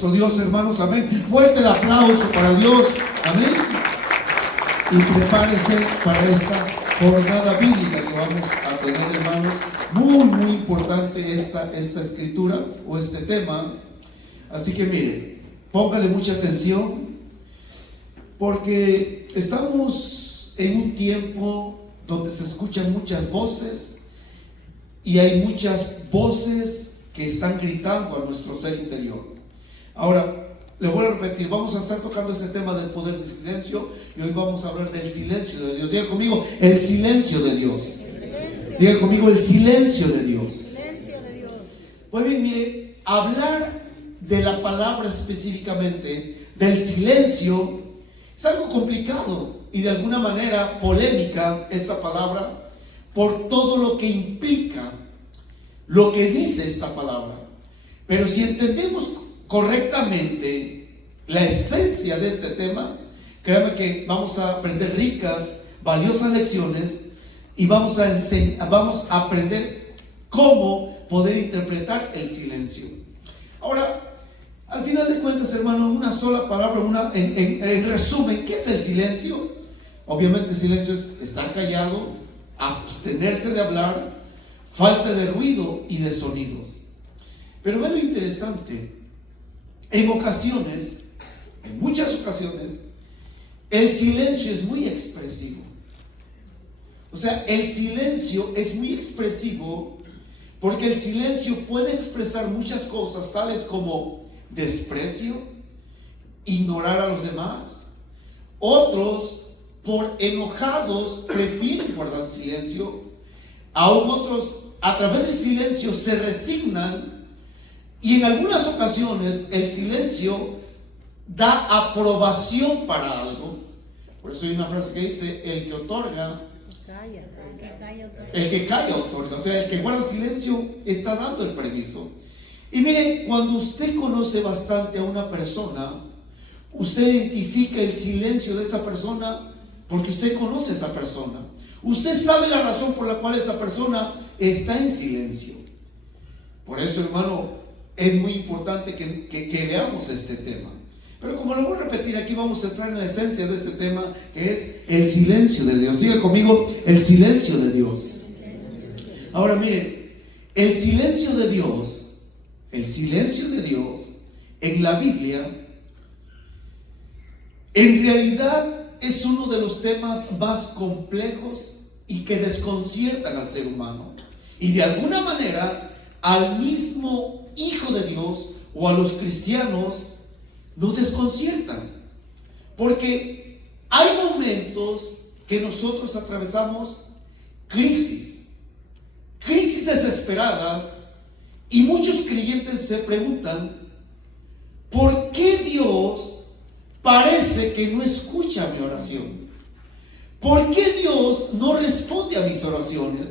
nuestro Dios, hermanos, amén. Fuerte el aplauso para Dios, amén. Y prepárese para esta jornada bíblica que vamos a tener, hermanos. Muy importante esta escritura o este tema. Así que mire, póngale mucha atención, porque estamos en un tiempo donde se escuchan muchas voces y hay muchas voces que están gritando a nuestro ser interior. Ahora, le voy a repetir, vamos a estar tocando este tema del poder del silencio, y hoy vamos a hablar del silencio de Dios. Diga conmigo, el silencio de Dios. Diga conmigo, el silencio de Dios. Pues bien, mire, hablar de la palabra específicamente, del silencio, es algo complicado y de alguna manera polémica esta palabra, por todo lo que implica lo que dice esta palabra. Pero si entendemos correctamente la esencia de este tema, créame que vamos a aprender ricas, valiosas lecciones, y vamos a aprender cómo poder interpretar el silencio. Ahora, al final de cuentas, hermano, una sola palabra, en resumen, ¿qué es el silencio? Obviamente el silencio es estar callado, abstenerse de hablar, falta de ruido y de sonidos. Pero vean lo interesante, en muchas ocasiones, el silencio es muy expresivo. O sea, el silencio es muy expresivo, porque el silencio puede expresar muchas cosas, tales como desprecio, ignorar a los demás. Otros, por enojados, prefieren guardar silencio. Aún otros, a través del silencio, se resignan. Y en algunas ocasiones el silencio da aprobación para algo. Por eso hay una frase que dice: el que otorga, el que calla otorga. O sea, el que guarda silencio está dando el permiso. Y mire, cuando usted conoce bastante a una persona, usted identifica el silencio de esa persona porque usted conoce a esa persona. Usted sabe la razón por la cual esa persona está en silencio. Por eso, hermano, es muy importante que veamos este tema. Pero como lo voy a repetir, aquí vamos a entrar en la esencia de este tema, que es el silencio de Dios. Diga conmigo, el silencio de Dios. Ahora mire, el silencio de Dios en la Biblia, en realidad es uno de los temas más complejos y que desconciertan al ser humano. Y de alguna manera, al mismo Hijo de Dios o a los cristianos nos desconciertan, porque hay momentos que nosotros atravesamos crisis desesperadas, y muchos creyentes se preguntan: ¿por qué Dios parece que no escucha mi oración? ¿Por qué Dios no responde a mis oraciones?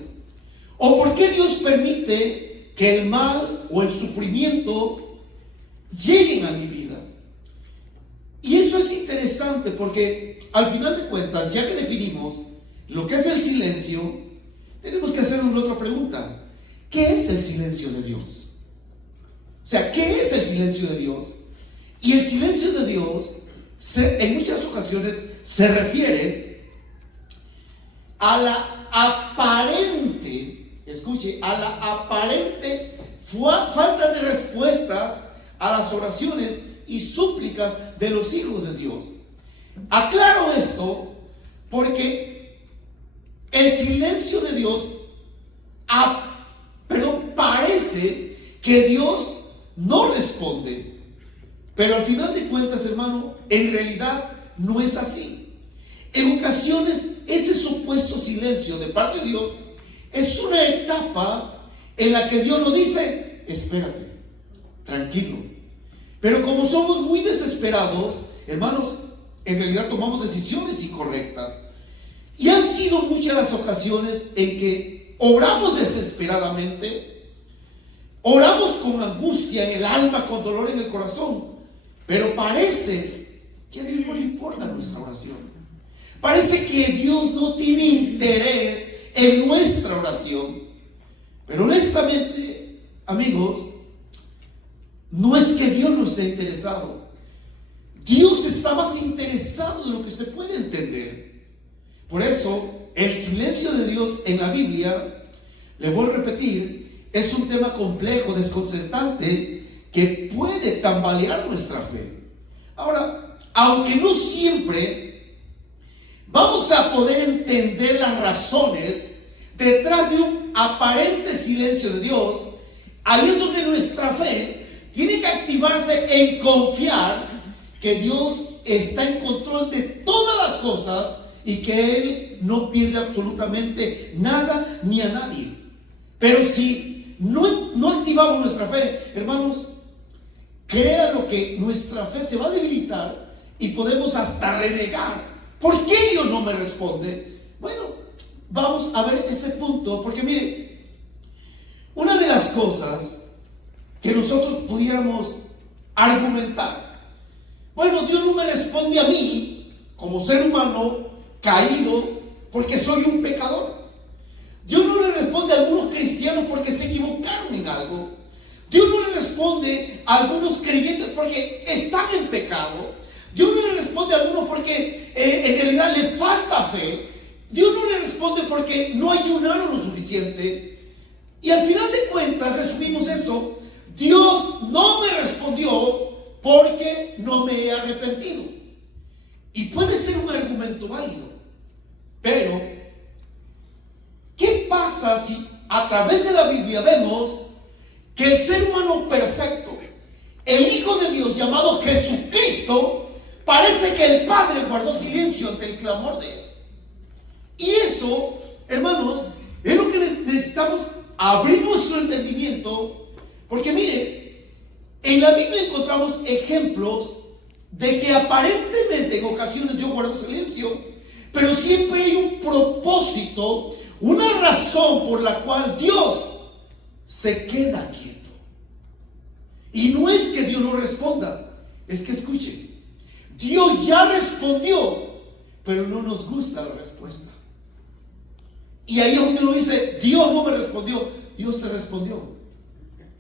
¿O por qué Dios permite que el mal o el sufrimiento lleguen a mi vida? Y esto es interesante porque al final de cuentas, ya que definimos lo que es el silencio, tenemos que hacernos otra pregunta: ¿qué es el silencio de Dios? O sea, ¿qué es el silencio de Dios? Y el silencio de Dios en muchas ocasiones se refiere a la aparente, escuche, a la aparente falta de respuestas a las oraciones y súplicas de los hijos de Dios. Aclaro esto porque el silencio de Dios parece que Dios no responde, pero al final de cuentas, hermano, en realidad no es así. En ocasiones ese supuesto silencio de parte de Dios es una etapa en la que Dios nos dice: espérate, tranquilo. Pero como somos muy desesperados, hermanos, en realidad tomamos decisiones incorrectas. Y han sido muchas las ocasiones en que oramos desesperadamente, oramos con angustia en el alma, con dolor en el corazón, pero parece que a Dios no le importa nuestra oración. Parece que Dios no tiene interés en nuestra oración. Pero honestamente, amigos, no es que Dios no esté interesado. Dios está más interesado de lo que usted puede entender. Por eso, el silencio de Dios en la Biblia, le voy a repetir, es un tema complejo, desconcertante, que puede tambalear nuestra fe. Ahora, aunque no siempre vamos a poder entender las razones detrás de un aparente silencio de Dios, ahí es donde nuestra fe tiene que activarse en confiar que Dios está en control de todas las cosas y que Él no pierde absolutamente nada ni a nadie. Pero si no activamos nuestra fe, hermanos, créanlo que nuestra fe se va a debilitar y podemos hasta renegar. ¿Por qué Dios no me responde? Bueno, vamos a ver ese punto, porque mire, una de las cosas que nosotros pudiéramos argumentar, bueno, Dios no me responde a mí como ser humano caído porque soy un pecador. Dios no le responde a algunos cristianos porque se equivocaron en algo. Dios no le responde a algunos creyentes porque están en pecado. Dios no le responde a algunos porque en realidad les falta fe. Dios no le responde porque no ayunaron lo suficiente. Y al final de cuentas resumimos esto: Dios no me respondió porque no me he arrepentido. Y puede ser un argumento válido, pero ¿qué pasa si a través de la Biblia vemos que el ser humano perfecto, el Hijo de Dios llamado Jesucristo, parece que el Padre guardó silencio ante el clamor de Él? Y eso, hermanos, es lo que necesitamos abrir nuestro entendimiento, porque mire, en la Biblia encontramos ejemplos de que aparentemente en ocasiones yo guardo silencio, pero siempre hay un propósito, una razón por la cual Dios se queda quieto. Y no es que Dios no responda, es que escuche, Dios ya respondió, pero no nos gusta la respuesta. Y ahí donde uno dice, Dios no me respondió. Dios te respondió.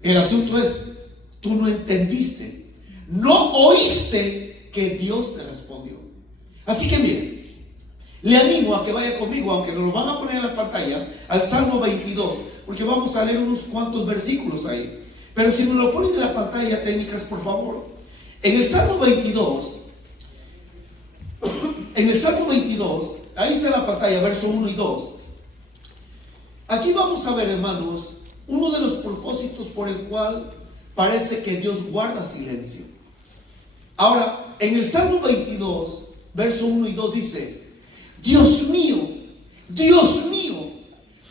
El asunto es, tú no entendiste, no oíste que Dios te respondió. Así que mire, le animo a que vaya conmigo, aunque nos lo van a poner en la pantalla, al Salmo 22, porque vamos a leer unos cuantos versículos ahí. Pero si me lo ponen en la pantalla, técnicas, por favor. En el Salmo 22, ahí está la pantalla, verso 1 y 2. Aquí vamos a ver, hermanos, uno de los propósitos por el cual parece que Dios guarda silencio. Ahora, en el Salmo 22, verso 1 y 2 dice: Dios mío,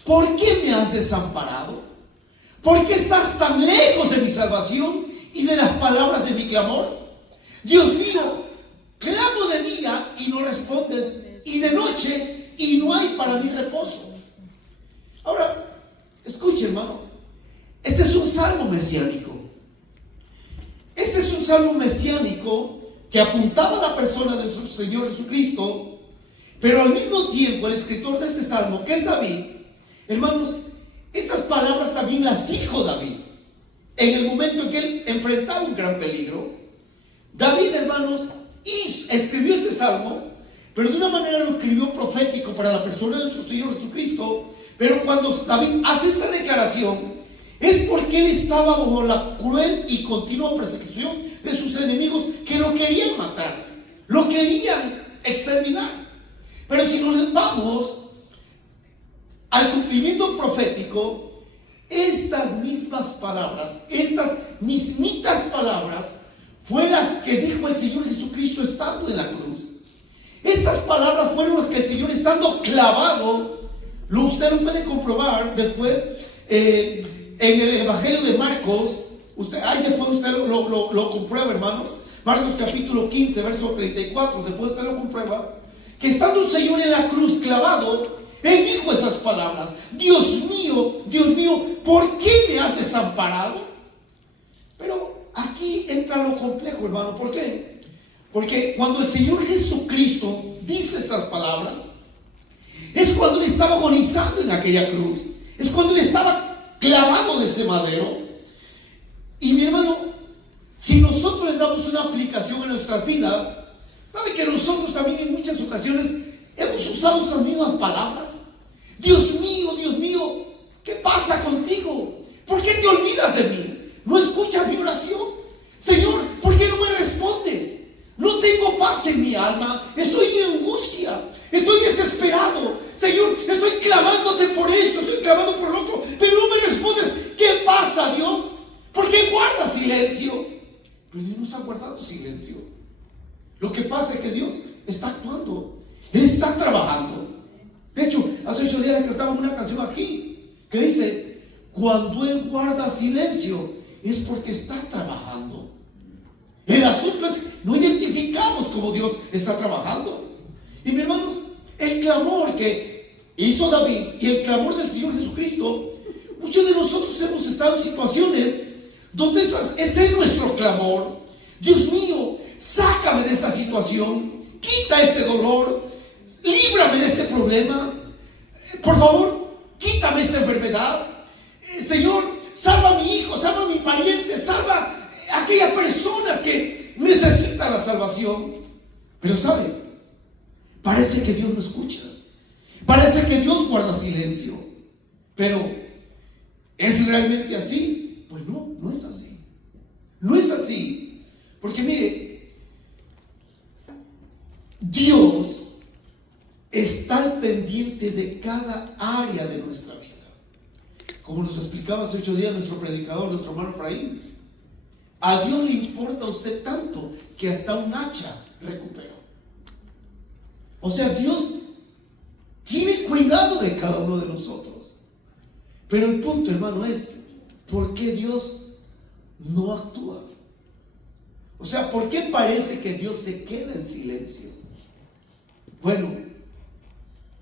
¿por qué me has desamparado? ¿Por qué estás tan lejos de mi salvación y de las palabras de mi clamor? Dios mío, clamo de día y no respondes, y de noche y no hay para mí reposo. Ahora, escuche, hermano, este es un salmo mesiánico. Este es un salmo mesiánico que apuntaba a la persona de nuestro Señor Jesucristo, pero al mismo tiempo el escritor de este salmo, que es David, hermanos, estas palabras también las dijo David en el momento en que él enfrentaba un gran peligro. David, hermanos, escribió este salmo, pero de una manera lo escribió profético para la persona de nuestro Señor Jesucristo. Pero cuando David hace esta declaración, es porque él estaba bajo la cruel y continua persecución de sus enemigos que lo querían matar, lo querían exterminar. Pero si nos vamos al cumplimiento profético, estas mismas palabras, estas mismitas palabras, fue las que dijo el Señor Jesucristo estando en la cruz. Estas palabras fueron las que el Señor, estando clavado, usted lo puede comprobar después en el Evangelio de Marcos. Después usted lo comprueba, hermanos. Marcos capítulo 15, verso 34. Después usted lo comprueba, que estando el Señor en la cruz clavado, Él dijo esas palabras: Dios mío, ¿por qué me has desamparado? Pero aquí entra lo complejo, hermano. ¿Por qué? Porque cuando el Señor Jesucristo dice estas palabras, es cuando Él estaba agonizando en aquella cruz, es cuando Él estaba clavado de ese madero. Y mi hermano, si nosotros les damos una aplicación en nuestras vidas, ¿sabe que nosotros también en muchas ocasiones hemos usado esas mismas palabras? Dios mío, ¿qué pasa contigo? ¿Por qué te olvidas de mí? ¿No escuchas mi oración? Señor, ¿por qué no me respondes? No tengo paz en mi alma, estoy en angustia, estoy desesperado. Señor, estoy clamándote por esto, estoy clamando por lo otro, pero no me respondes. ¿Qué pasa, Dios? ¿Por qué guardas silencio? Pero Dios no está guardando silencio. Lo que pasa es que Dios está actuando, Él está trabajando. De hecho, hace 8 días cantábamos una canción aquí que dice: cuando Él guarda silencio es porque está trabajando. El asunto es que no identificamos cómo Dios está trabajando. Y mis hermanos, el clamor que hizo David y el clamor del Señor Jesucristo, muchos de nosotros hemos estado en situaciones donde ese es nuestro clamor. Dios mío, sácame de esa situación, quita este dolor, líbrame de este problema, por favor, quítame esta enfermedad. Señor, salva a mi hijo, salva a mi pariente, salva a aquellas personas que necesitan la salvación. Pero ¿sabe? Parece que Dios no escucha, parece que Dios guarda silencio. Pero ¿es realmente así? Pues no, no es así. No es así. Porque mire, Dios está al pendiente de cada área de nuestra vida. Como nos explicaba hace 8 días nuestro predicador, nuestro hermano Efraín, a Dios le importa a usted tanto que hasta un hacha recuperó. O sea, Dios tiene cuidado de cada uno de nosotros. Pero el punto, hermano, es: ¿por qué Dios no actúa? O sea, ¿por qué parece que Dios se queda en silencio? Bueno,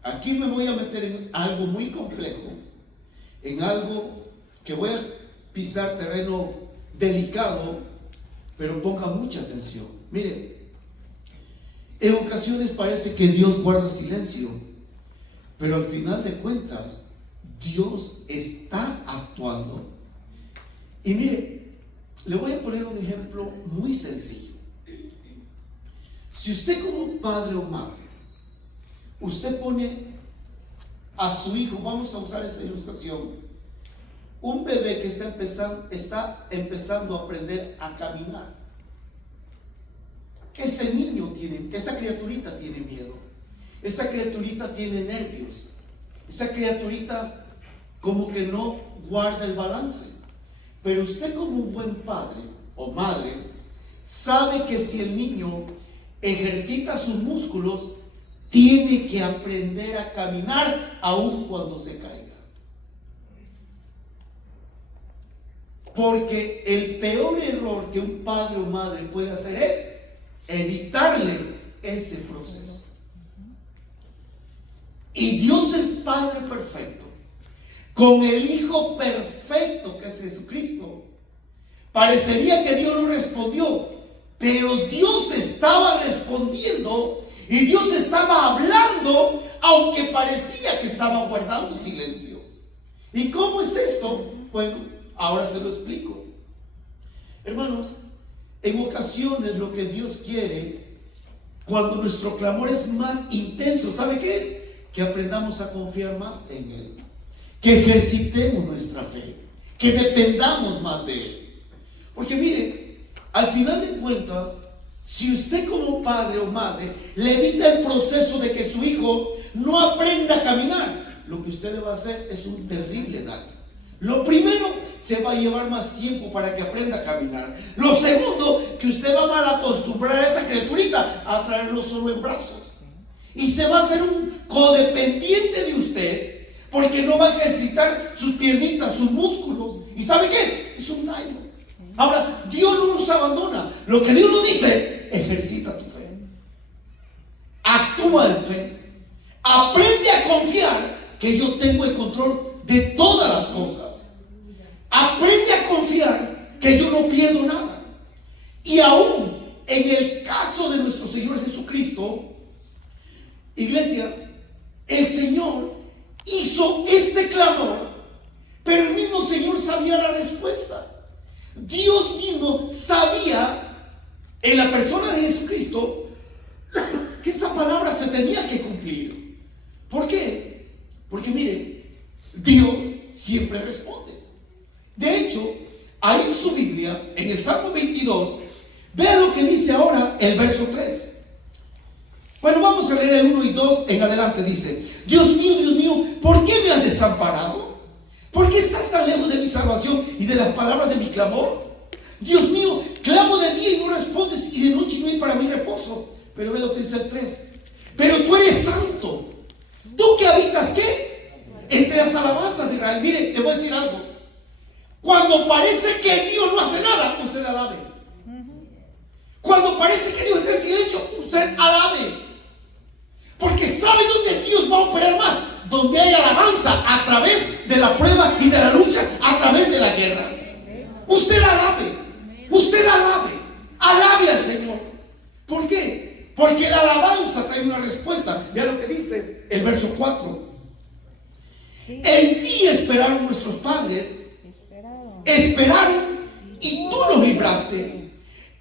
aquí me voy a meter en algo muy complejo, en algo que voy a pisar terreno delicado, pero ponga mucha atención. Mire, en ocasiones parece que Dios guarda silencio, pero al final de cuentas Dios está actuando. Y mire, le voy a poner un ejemplo muy sencillo. Si usted como padre o madre, usted pone a su hijo, vamos a usar esta ilustración, un bebé que está empezando a aprender a caminar. Ese niño esa criaturita tiene miedo, esa criaturita tiene nervios, esa criaturita como que no guarda el balance. Pero usted como un buen padre o madre sabe que si el niño ejercita sus músculos, tiene que aprender a caminar aun cuando se caiga. Porque el peor error que un padre o madre puede hacer es evitarle ese proceso. Y Dios, el Padre perfecto, con el Hijo perfecto que es Jesucristo, parecería que Dios no respondió, pero Dios estaba respondiendo y Dios estaba hablando, aunque parecía que estaba guardando silencio. ¿Y cómo es esto? Bueno, ahora se lo explico. Hermanos, en ocasiones lo que Dios quiere, cuando nuestro clamor es más intenso, ¿sabe qué es? Que aprendamos a confiar más en Él, que ejercitemos nuestra fe, que dependamos más de Él. Porque mire, al final de cuentas, si usted como padre o madre le evita el proceso de que su hijo no aprenda a caminar, lo que usted le va a hacer es un terrible daño. Lo primero, se va a llevar más tiempo para que aprenda a caminar. Lo segundo, que usted va a mal acostumbrar a esa criaturita a traerlo solo en brazos. Y se va a hacer un codependiente de usted, porque no va a ejercitar sus piernitas, sus músculos. ¿Y sabe qué? Es un daño. Ahora, Dios no nos abandona. Lo que Dios nos dice: ejercita tu fe, actúa en fe, aprende a confiar que yo tengo el control de todas las cosas. Aprende a confiar que yo no pierdo nada. Y aún en el caso de nuestro Señor Jesucristo, iglesia, el Señor hizo este clamor, pero el mismo Señor sabía la respuesta. Dios mismo sabía en la persona de Jesucristo que esa palabra se tenía que cumplir. ¿Por qué? Porque mire, Dios siempre responde. De hecho, ahí en su Biblia, en el Salmo 22, vea lo que dice ahora el verso 3. Bueno, vamos a leer el 1 y 2 en adelante. Dice: Dios mío, ¿por qué me has desamparado? ¿Por qué estás tan lejos de mi salvación y de las palabras de mi clamor? Dios mío, clamo de día y no respondes, y de noche no hay para mí reposo. Pero ve lo que dice el 3. Pero tú eres santo. ¿Tú que habitas qué? Entre las alabanzas de Israel. Mire, le voy a decir algo. Cuando parece que Dios no hace nada, usted alabe. Cuando parece que Dios está en silencio, usted alabe. Porque ¿sabe dónde Dios va a operar más? Donde hay alabanza, a través de la prueba y de la lucha, a través de la guerra. Usted alabe, alabe al Señor. ¿Por qué? Porque la alabanza trae una respuesta. Vea lo que dice el verso 4. En ti esperaron nuestros padres, esperaron y tú los libraste.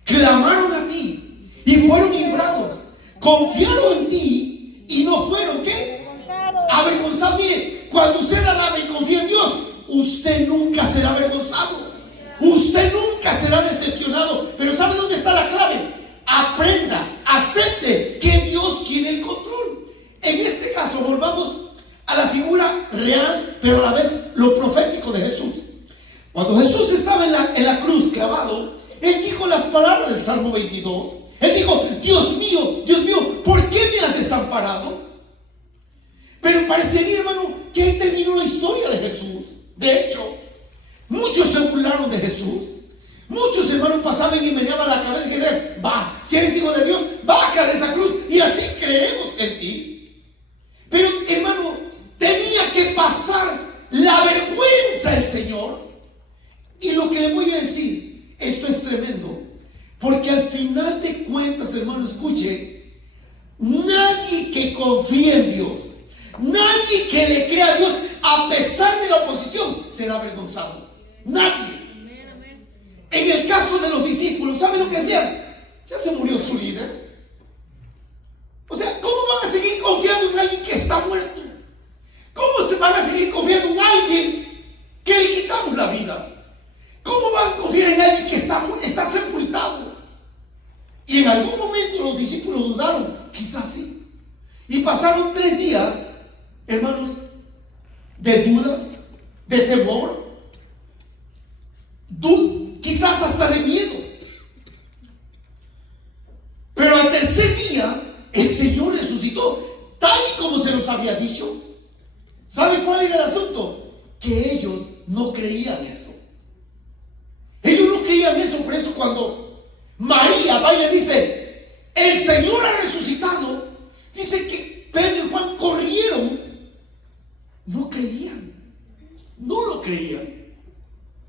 Clamaron a ti y fueron librados. Confiaron en ti y no fueron ¿qué? Avergonzados. Mire, cuando usted alabe y confía en Dios, usted nunca será avergonzado. Usted nunca será decepcionado. Pero ¿sabe dónde está la clave? Aprenda, acepte que Dios tiene el control. En este caso, volvamos a la figura real, pero a la vez lo profético de Jesús. Cuando Jesús estaba en la cruz clavado, Él dijo las palabras del Salmo 22. Él dijo: Dios mío, ¿por qué me has desamparado? Pero parecería, hermano, que ahí terminó la historia de Jesús. De hecho, muchos se burlaron de Jesús. Muchos hermanos pasaban y meneaban la cabeza y decían: va, si eres hijo de Dios, baja de esa cruz y así creeremos en ti. Pero hermano, tenía que pasar la vergüenza el Señor. Y lo que le voy a decir, esto es tremendo, porque al final de cuentas, hermano, escuche, nadie que confíe en Dios, nadie que le crea a Dios a pesar de la oposición, será avergonzado. Nadie. En el caso de los discípulos, ¿saben lo que decían? Ya se murió su líder. O sea, ¿cómo van a seguir confiando en alguien que está muerto? ¿Cómo se van a seguir confiando en alguien que le quitamos la vida? ¿Cómo van a confiar en alguien que está sepultado? Y en algún momento los discípulos dudaron, quizás sí. Y pasaron 3 días, hermanos, de dudas, de temor, quizás hasta de miedo. Pero al tercer día, el Señor resucitó, tal y como se los había dicho. ¿Sabe cuál era el asunto? Que ellos no creían eso. Ellos no creían eso. Por eso cuando María va y le dice: el Señor ha resucitado, dice que Pedro y Juan corrieron. No creían. No lo creían.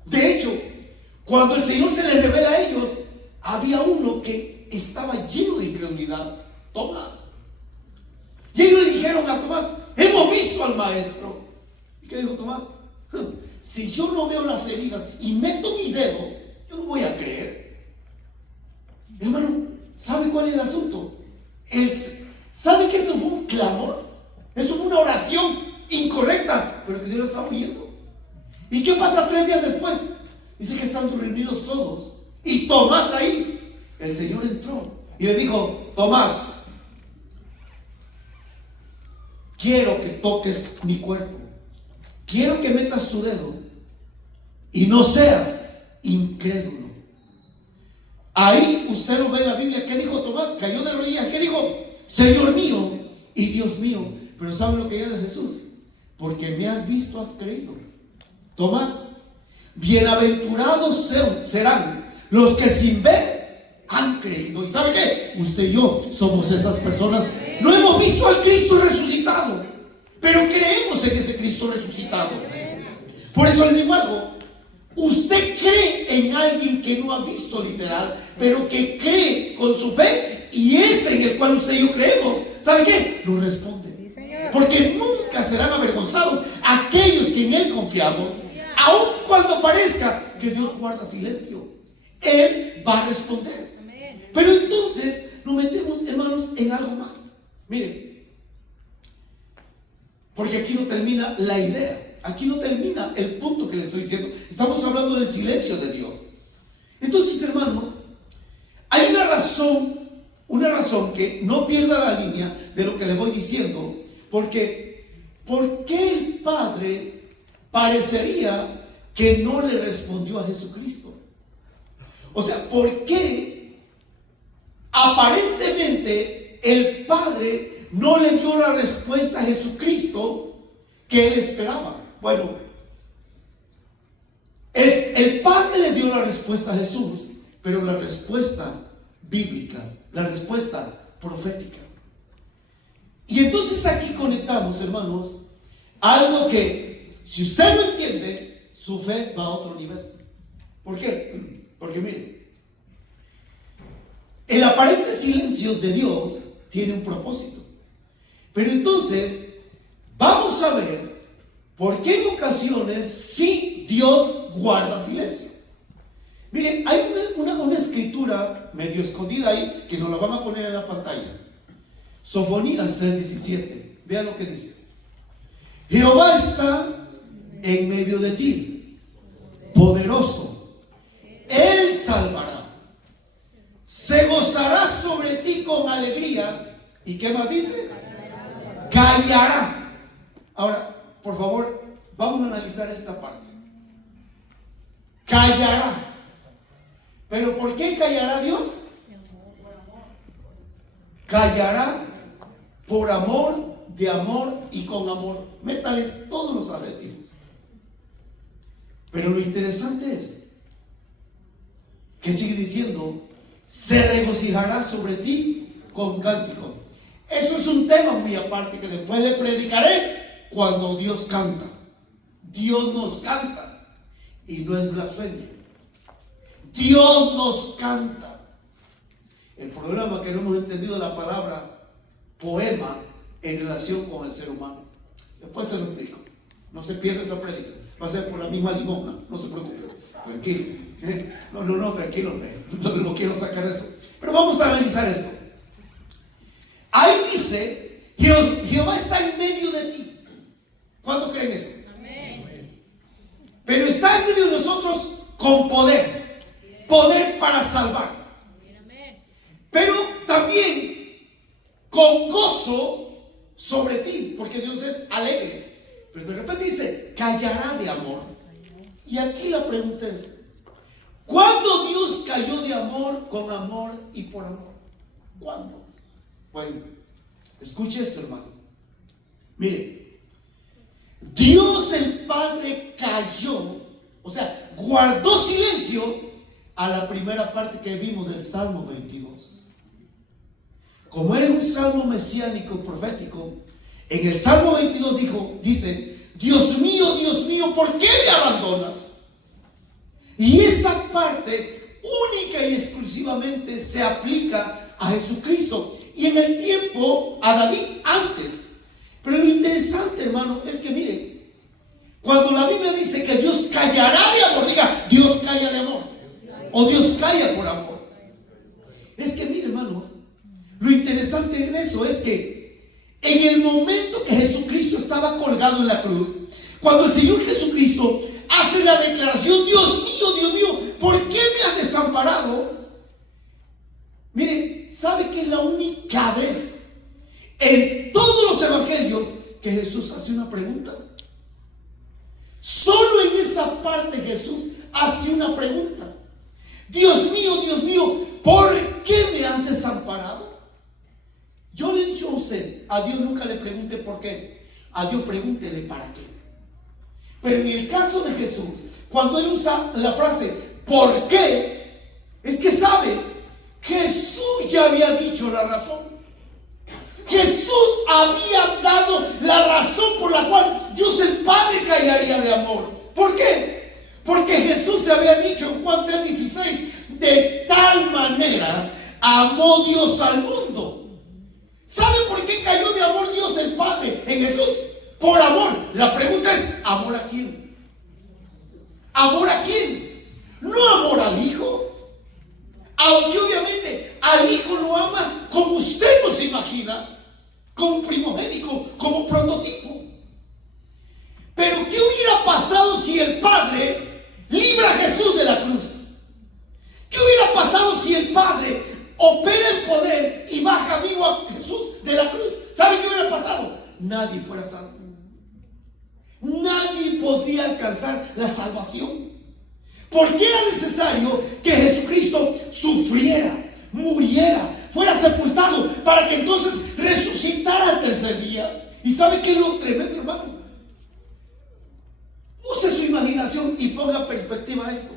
De hecho, cuando el Señor se les revela a ellos, había uno que estaba lleno de incredulidad: Tomás. Y ellos le dijeron a Tomás: hemos visto al Maestro. ¿Y qué dijo Tomás? Si yo no veo las heridas y meto mi dedo, yo no voy a creer. Hermano, ¿sabe cuál es el asunto? ¿Sabe que eso fue un clamor? Eso fue una oración incorrecta, pero que Dios lo estaba oyendo. ¿Y qué pasa 3 días después? Dice que están reunidos todos. Y Tomás ahí, el Señor entró y le dijo: Tomás, quiero que toques mi cuerpo. Quiero que metas tu dedo y no seas incrédulo. Ahí usted lo ve en la Biblia. ¿Qué dijo Tomás? Cayó de rodillas. ¿Qué dijo? Señor mío y Dios mío. Pero ¿sabe lo que era Jesús? Porque me has visto, has creído. Tomás, bienaventurados serán los que sin ver han creído. ¿Y sabe qué? Usted y yo somos esas personas. No hemos visto al Cristo resucitado, pero creemos en ese Cristo resucitado. Por eso le digo algo: usted cree en alguien que no ha visto literal, pero que cree con su fe, y ese en el cual usted y yo creemos, ¿sabe qué? Nos responde. Porque nunca serán avergonzados aquellos que en Él confiamos. Aun cuando parezca que Dios guarda silencio, Él va a responder. Pero entonces nos metemos, hermanos, en algo más. Miren, porque aquí no termina la idea, aquí no termina el punto que le estoy diciendo. Estamos hablando del silencio de Dios. Entonces, hermanos, hay una razón que no pierda la línea de lo que le voy diciendo. Porque, ¿por qué el Padre parecería que no le respondió a Jesucristo? O sea, ¿por qué aparentemente el Padre no le dio la respuesta a Jesucristo que él esperaba? Bueno, el Padre le dio la respuesta a Jesús, pero la respuesta bíblica, la respuesta profética. Y entonces aquí conectamos, hermanos, algo que, si usted no entiende, su fe va a otro nivel. ¿Por qué? Porque mire, el aparente silencio de Dios tiene un propósito. Pero entonces, vamos a ver por qué en ocasiones sí Dios guarda silencio. Miren, hay una escritura medio escondida ahí que nos la van a poner en la pantalla. Sofonías 3:17. Vean lo que dice. Jehová está en medio de ti, poderoso. Él salvará. Se gozará sobre ti con alegría. ¿Y qué más dice? Callará. Ahora, por favor, vamos a analizar esta parte. Callará. ¿Pero por qué callará Dios? Callará por amor, de amor y con amor. Métale todos los adjetivos. Pero lo interesante es que sigue diciendo: se regocijará sobre ti con cántico. Eso es un tema muy aparte que después le predicaré cuando Dios canta. Dios nos canta y no es blasfemia. Dios nos canta. El problema es que no hemos entendido la palabra poema en relación con el ser humano. Después se lo explico. No se pierda esa prédica. Va a ser por la misma limosna. No se preocupe. Tranquilo. No, tranquilo. No quiero sacar eso. Pero vamos a analizar esto. Ahí dice: Jehová está en medio de ti. ¿Cuántos creen eso? Amén. Pero está en medio de nosotros con poder. Poder para salvar. Pero también con gozo sobre ti, porque Dios es alegre. Pero de repente dice: callará de amor. Y aquí la pregunta es: ¿cuándo Dios cayó de amor, con amor y por amor? ¿Cuándo? Bueno, escuche esto, hermano. Mire, Dios el Padre cayó, o sea, guardó silencio a la primera parte que vimos del Salmo 22. Como era un salmo mesiánico profético, en el Salmo 22 dice: Dios mío, ¿por qué me abandonas? Y esa parte única y exclusivamente se aplica a Jesucristo, y en el tiempo a David antes. Pero lo interesante, hermano, es que mire, cuando la Biblia dice que Dios callará de amor, diga: Dios calla de amor, o Dios calla por amor. Es que mire, hermanos, lo interesante de eso es que en el momento que Jesucristo estaba colgado en la cruz, cuando el Señor Jesucristo hace la declaración: Dios mío, ¿por qué me has desamparado? Mire, ¿sabe que es la única vez en todos los evangelios que Jesús hace una pregunta? Solo en esa parte Jesús hace una pregunta: Dios mío, ¿por qué me has desamparado? Yo le he dicho a usted, a Dios nunca le pregunte por qué, a Dios pregúntele para qué. Pero en el caso de Jesús, cuando él usa la frase ¿por qué?, es que sabe, Jesús ya había dicho la razón. Jesús había dado la razón por la cual Dios el Padre callaría de amor. ¿Por qué? Porque Jesús se había dicho en Juan 3:16: de tal manera amó Dios al mundo. ¿Sabe por qué cayó de amor Dios el Padre en Jesús? Por amor. La pregunta es: ¿amor a quién? al Hijo, aunque obviamente al Hijo lo ama como usted no se imagina, como primogénico, como prototipo. Pero ¿qué hubiera pasado si el Padre libra a Jesús de la cruz? ¿Qué hubiera pasado si el Padre opera el poder y baja vivo a Jesús de la cruz? ¿Sabe qué hubiera pasado? Nadie fuera salvo. Nadie podría alcanzar la salvación. ¿Por qué era necesario que Jesucristo sufriera, muriera, fuera sepultado, para que entonces resucitara al tercer día? ¿Y sabe qué es lo tremendo, hermano? Use su imaginación y ponga en perspectiva esto.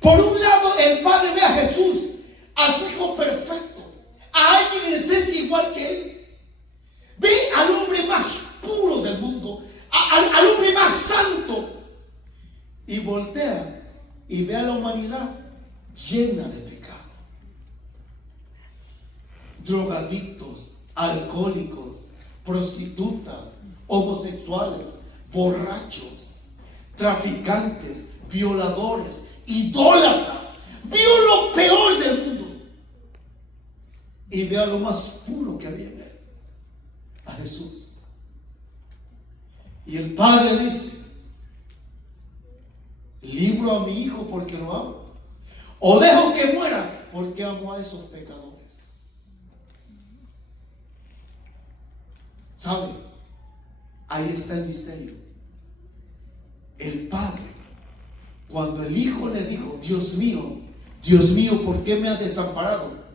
Por un lado, el Padre ve a Jesús, a su Hijo perfecto, a alguien en esencia igual que Él. Ve al hombre más puro del mundo, al hombre más santo, y voltea y ve a la humanidad llena de pecado. Drogadictos, alcohólicos, prostitutas, homosexuales, borrachos, traficantes, violadores, idólatras. Vio lo peor del mundo y ve a lo más puro que había en él, a Jesús. Y el Padre dice: libro a mi Hijo porque lo amo, o dejo que muera porque amo a esos pecadores. ¿Sabe? Ahí está el misterio. El Padre, cuando el Hijo le dijo: Dios mío, ¿por qué me has desamparado?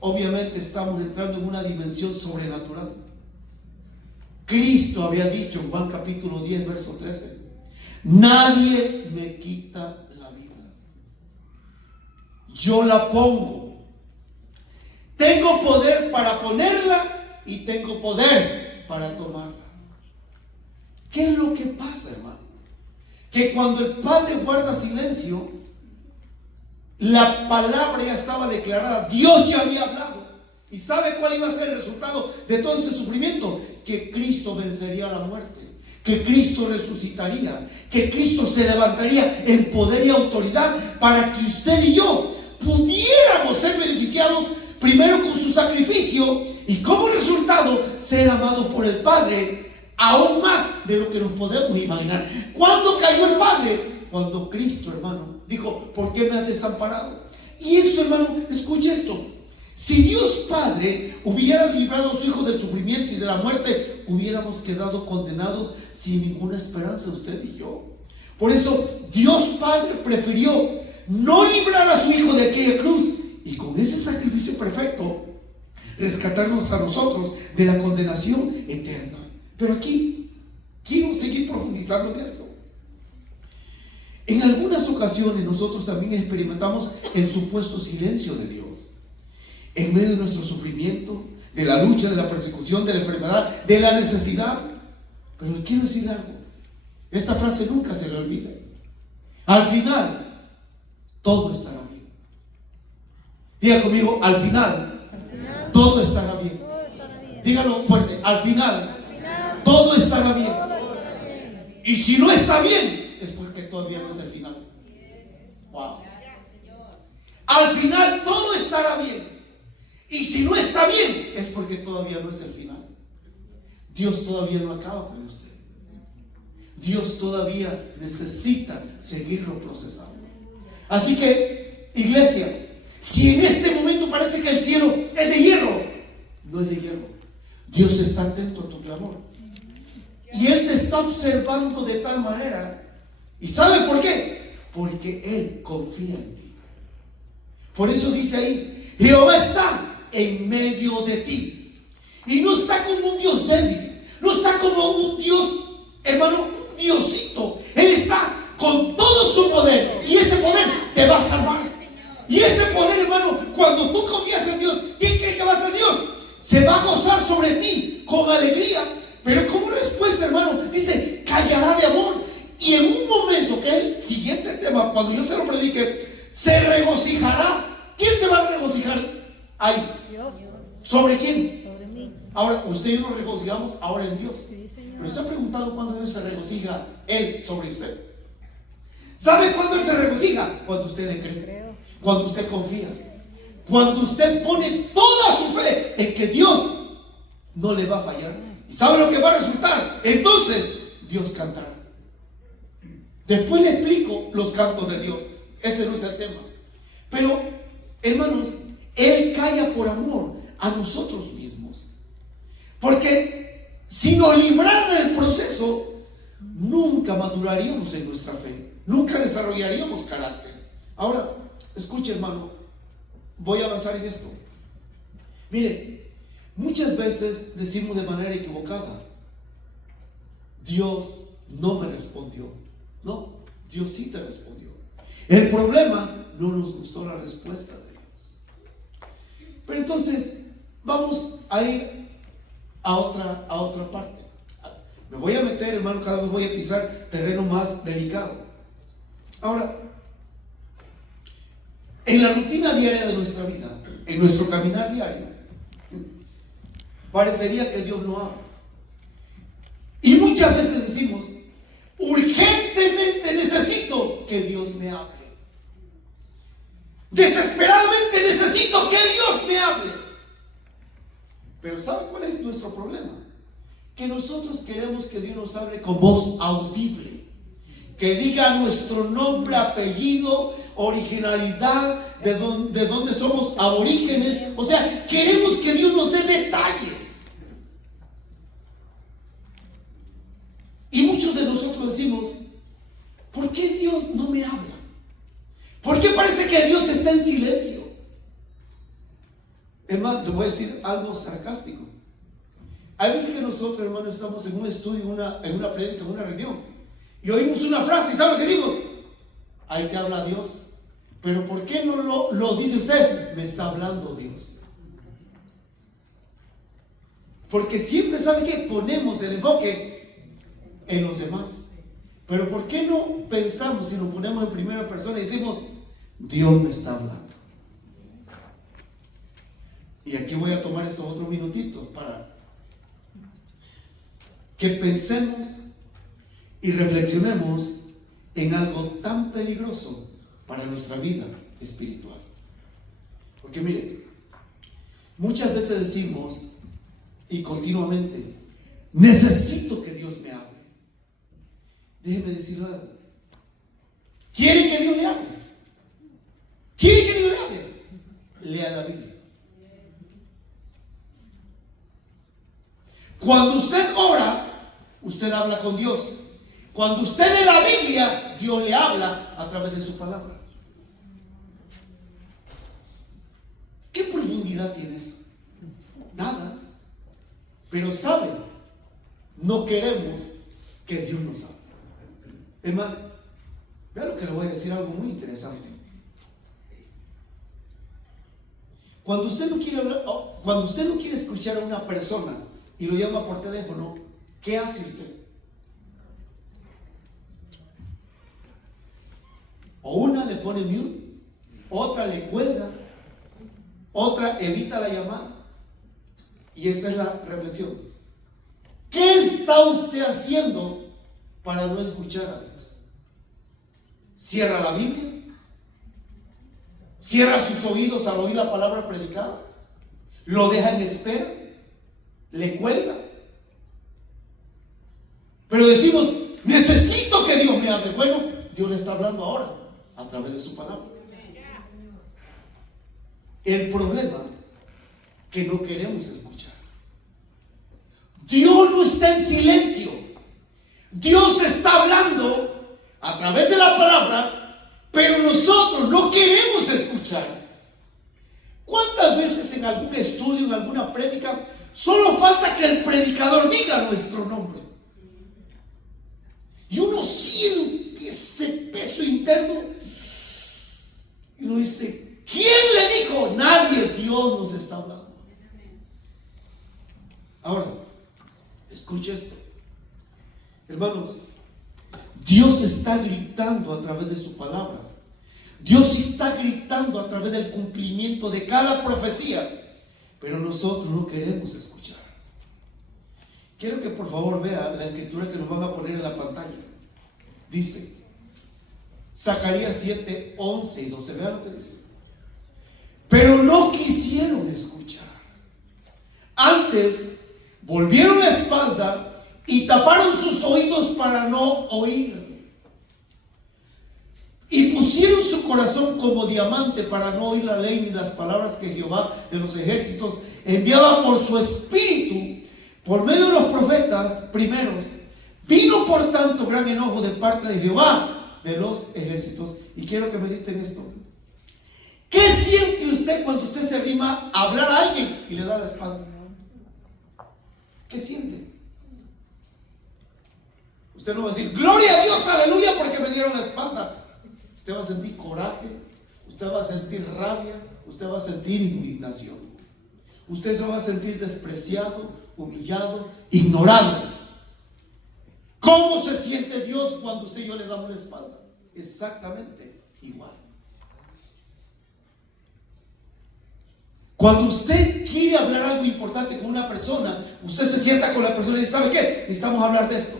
Obviamente estamos entrando en una dimensión sobrenatural. Cristo había dicho en Juan capítulo 10, verso 13: nadie me quita la vida, yo la pongo. Tengo poder para ponerla y tengo poder para tomarla. ¿Qué es lo que pasa, hermano? Que cuando el Padre guarda silencio, la palabra ya estaba declarada, Dios ya había hablado. ¿Y sabe cuál iba a ser el resultado de todo este sufrimiento? Que Cristo vencería la muerte, que Cristo resucitaría, que Cristo se levantaría en poder y autoridad para que usted y yo pudiéramos ser beneficiados primero con su sacrificio y como resultado ser amados por el Padre aún más de lo que nos podemos imaginar. ¿Cuándo cayó el Padre? Cuando Cristo, hermano, dijo: ¿por qué me has desamparado? Y esto, hermano, escuche esto. Si Dios Padre hubiera librado a su Hijo del sufrimiento y de la muerte, hubiéramos quedado condenados sin ninguna esperanza, usted y yo. Por eso Dios Padre prefirió no librar a su Hijo de aquella cruz y con ese sacrificio perfecto rescatarnos a nosotros de la condenación eterna. Pero aquí quiero seguir profundizando en esto. En algunas ocasiones nosotros también experimentamos el supuesto silencio de Dios en medio de nuestro sufrimiento, de la lucha, de la persecución, de la enfermedad, de la necesidad. Pero le quiero decir algo, esta frase nunca se le olvida: al final todo estará bien. Diga conmigo: al final todo estará bien. Dígalo fuerte: al final todo estará bien. Y si no está bien, es porque todavía no es el final. Wow. Al final todo estará bien. Y si no está bien, es porque todavía no es el final. Dios todavía no acaba con usted. Dios todavía necesita seguirlo procesando. Así que, iglesia, si en este momento parece que el cielo es de hierro, no es de hierro. Dios está atento a tu clamor. Y Él te está observando de tal manera. ¿Y sabe por qué? Porque Él confía en ti. Por eso dice ahí: Jehová está en medio de ti. Y no está como un Dios débil, no está como un Dios, hermano, un Diosito. Él está con todo su poder, y ese poder te va a salvar. Y ese poder, hermano, cuando tú confías en Dios, ¿qué crees que va a hacer Dios? Se va a gozar sobre ti con alegría. Pero como respuesta, hermano, dice: callará de amor. Y en un momento que el siguiente tema, cuando yo se lo predique, se regocijará. ¿Quién se va a regocijar ahí? Dios. ¿Sobre quién? Sobre mí. Ahora, usted y yo nos regocijamos ahora en Dios. Sí, Señor. Pero ¿se ha preguntado cuándo Dios se regocija Él sobre usted? ¿Sabe cuándo Él se regocija? Cuando usted le cree, cuando usted confía, cuando usted pone toda su fe en que Dios no le va a fallar. ¿Y sabe lo que va a resultar? Entonces Dios cantará. Después le explico los cantos de Dios. Ese no es el tema. Pero, hermanos, Él calla por amor a nosotros mismos. Porque si nos librara del proceso, nunca maduraríamos en nuestra fe. Nunca desarrollaríamos carácter. Ahora, escuche, hermano, voy a avanzar en esto. Mire, muchas veces decimos de manera equivocada: Dios no me respondió. No, Dios sí te respondió. El problema, no nos gustó la respuesta de Dios. Pero entonces vamos a ir a otra parte. Me voy a meter, hermano, cada vez voy a pisar terreno más delicado. Ahora, en la rutina diaria de nuestra vida, en nuestro caminar diario, parecería que Dios no habla. Y muchas veces decimos: urgentemente necesito que Dios me hable. Desesperadamente necesito que Dios me hable. Pero ¿sabe cuál es nuestro problema? Que nosotros queremos que Dios nos hable con voz audible, que diga nuestro nombre, apellido, originalidad, de dónde somos aborígenes. O sea, queremos que Dios nos dé detalles. Y muchos de nosotros decimos: ¿por qué Dios no me habla? ¿Por qué parece que Dios está en silencio? Es más, le voy a decir algo sarcástico. Hay veces que nosotros, hermanos, estamos en un estudio, en una prédica, en una reunión, y oímos una frase, y ¿sabe qué decimos? Ahí te habla Dios. Pero ¿por qué no lo dice usted? Me está hablando Dios. Porque siempre, ¿sabe qué? Ponemos el enfoque en los demás. Pero ¿por qué no pensamos y nos ponemos en primera persona y decimos: Dios me está hablando? Y aquí voy a tomar estos otros minutitos para que pensemos y reflexionemos en algo tan peligroso para nuestra vida espiritual. Porque mire, muchas veces decimos y continuamente: necesito que Dios me hable. Déjeme decirle algo. ¿Quiere que Dios le hable? ¿Quiere que Dios le hable? Lea la Biblia. Cuando usted ora, usted habla con Dios. Cuando usted lee la Biblia, Dios le habla a través de su palabra. ¿Qué profundidad tiene eso? Nada. Pero sabe, no queremos que Dios nos hable. Es más, vea lo que le voy a decir, algo muy interesante. Cuando usted no quiere hablar, cuando usted no quiere escuchar a una persona y lo llama por teléfono, ¿qué hace usted? O una le pone mute, otra le cuelga, otra evita la llamada. Y esa es la reflexión. ¿Qué está usted haciendo para no escuchar a Dios? ¿Cierra la Biblia? ¿Cierra sus oídos al oír la palabra predicada? ¿Lo deja en espera? ¿Le cuelga? Pero decimos: necesito que Dios me hable. Bueno, Dios le está hablando ahora a través de su palabra. El problema que no queremos escuchar. Dios no está en silencio. Dios está hablando a través de la palabra, pero nosotros no queremos escuchar. ¿Cuántas veces en algún estudio, en alguna prédica, solo falta que el predicador diga nuestro nombre? Y uno siente ese peso interno y uno dice: ¿quién le dijo? Nadie. Dios nos está hablando. Ahora, escuche esto, hermanos. Dios está gritando a través de su palabra. Dios está gritando a través del cumplimiento de cada profecía, pero nosotros no queremos escuchar. Quiero que por favor vea la escritura que nos van a poner en la pantalla. Dice: Zacarías 7, 11 y 12. Vean lo que dice. Pero no quisieron escuchar. Antes volvieron la espalda y taparon sus oídos para no oír. Y pusieron su corazón como diamante para no oír la ley ni las palabras que Jehová de los ejércitos enviaba por su espíritu, por medio de los profetas primeros. Vino por tanto gran enojo de parte de Jehová de los ejércitos. Y quiero que mediten esto. ¿Qué siente usted cuando usted se arrima a hablar a alguien y le da la espalda? ¿Qué siente? Usted no va a decir, gloria a Dios, aleluya, porque me dieron la espalda. Usted va a sentir coraje, usted va a sentir rabia, usted va a sentir indignación. Usted se va a sentir despreciado, humillado, ignorado. ¿Cómo se siente Dios cuando usted y yo le damos la espalda? Exactamente igual. Cuando usted quiere hablar algo importante con una persona, usted se sienta con la persona y dice, ¿sabe qué? Necesitamos hablar de esto.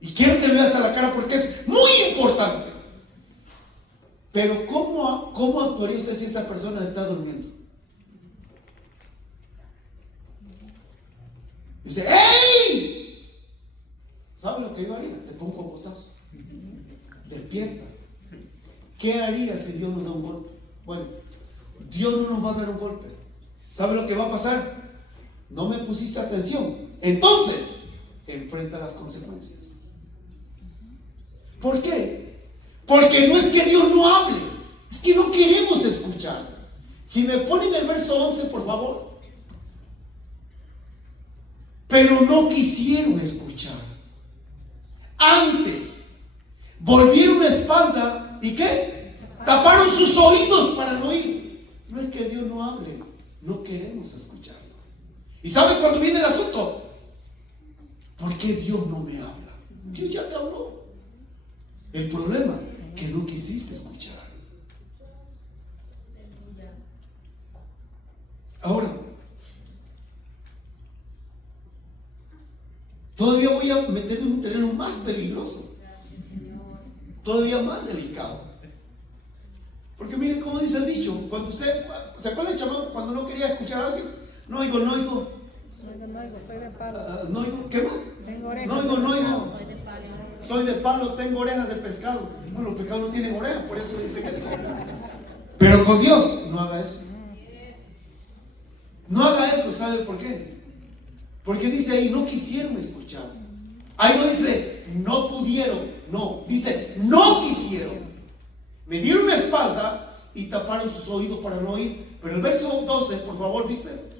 Y quiero que me veas a la cara porque es muy importante. Pero ¿cómo actuaría usted si esa persona está durmiendo? Dice, ¡hey! ¿Sabe lo que yo haría? Le pongo un cocotazo. Despierta. ¿Qué haría si Dios nos da un golpe? Bueno, Dios no nos va a dar un golpe. ¿Sabe lo que va a pasar? No me pusiste atención. Entonces, enfrenta las consecuencias. ¿Por qué? Porque no es que Dios no hable, es que no queremos escuchar. Si me ponen el verso 11, por favor. Pero no quisieron escuchar. Antes volvieron la espalda y ¿qué? Taparon sus oídos para no oír. No es que Dios no hable, no queremos escucharlo. ¿Y sabe cuándo viene el asunto? ¿Por qué Dios no me habla? Dios ya te habló. El problema es que no quisiste escuchar. Ahora, todavía voy a meterme en un terreno más peligroso, todavía más delicado. Porque miren cómo dice el dicho, cuando usted, ¿se acuerda el chamaco cuando no quería escuchar a alguien? No oigo, soy de palo. No oigo, ¿qué más? Tengo orejas. No oigo. Soy de palo, tengo orejas de pescado. Bueno, los pescados no tienen orejas, por eso dicen eso. Pero con Dios, no haga eso. No haga eso, ¿sabe por qué? Porque dice ahí, no quisieron escuchar. Ahí no dice, no pudieron. No, dice, no quisieron. Me dieron la espalda y taparon sus oídos para no oír. Pero el verso 12, por favor, dice,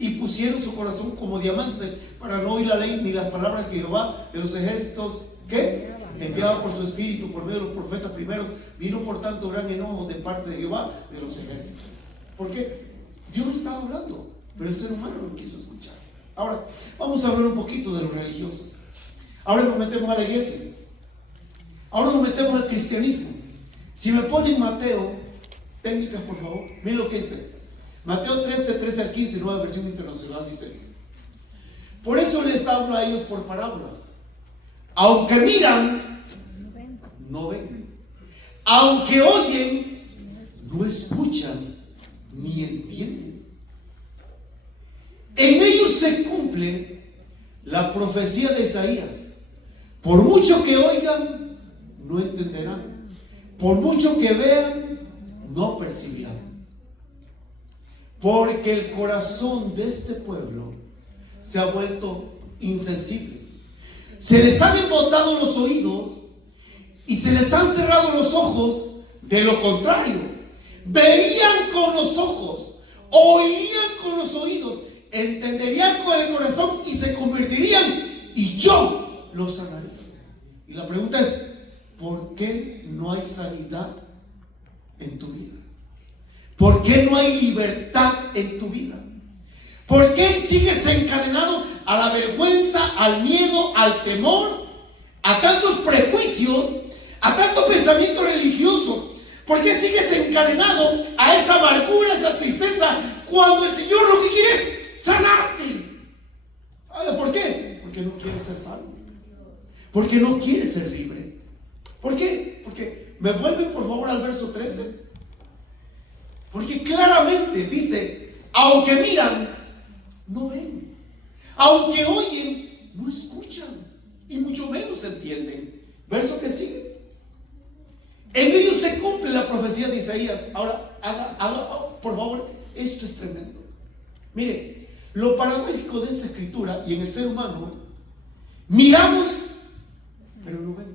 y pusieron su corazón como diamante para no oír la ley ni las palabras que Jehová de los ejércitos, ¿qué? Enviaba por su espíritu, por medio de los profetas primeros. Vino por tanto gran enojo de parte de Jehová de los ejércitos. ¿Por qué? Dios estaba hablando, pero el ser humano no quiso escuchar. Ahora, vamos a hablar un poquito de los religiosos. Ahora nos metemos a la iglesia. Ahora nos metemos al cristianismo. Si me ponen Mateo, técnicas por favor, miren lo que dice. Mateo 13, 13 al 15, nueva versión internacional, dice: por eso les hablo a ellos por parábolas. Aunque miran, no ven. Aunque oyen, no escuchan ni entienden. En ellos se cumple la profecía de Isaías. Por mucho que oigan, no entenderán. Por mucho que vean, no percibirán. Porque el corazón de este pueblo se ha vuelto insensible. Se les han embotado los oídos y se les han cerrado los ojos. De lo contrario, verían con los ojos, oirían con los oídos, entenderían con el corazón y se convertirían y yo los sanaré. Y la pregunta es, ¿por qué no hay sanidad en tu vida? ¿Por qué no hay libertad en tu vida? ¿Por qué sigues encadenado a la vergüenza, al miedo, al temor, a tantos prejuicios, a tanto pensamiento religioso? ¿Por qué sigues encadenado a esa amargura, esa tristeza, cuando el Señor lo que quiere es sanarte? ¿Sabe por qué? Porque no quieres ser salvo. Porque no quieres ser libre. ¿Por qué? Porque me vuelven por favor al verso 13. Porque claramente dice, aunque miran, no ven. Aunque oyen, no escuchan. Y mucho menos entienden. Verso que sigue. En ellos se cumple la profecía de Isaías. Ahora, haga, por favor, esto es tremendo. Mire, lo paradójico de esta escritura y en el ser humano, miramos, pero no vemos.